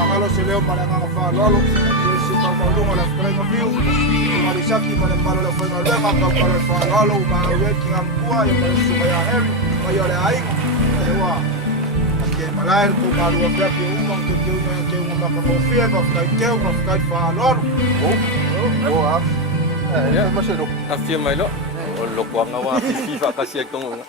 Pangalo si Leo malanga fa lolo. Si pa malo ngala krenga piu. Malisaki malembalo la fa ngala ngaka fa lolo ma weki ngakua ya masuka ya heri. Mayole ai. Ewa. Ake malair ko malu apa ke umang ke umang makafia pa fikai fa lolo. Oh. Ya, masih lo. Afia mai lo. O lo kwa nga wa FIFA kasi kong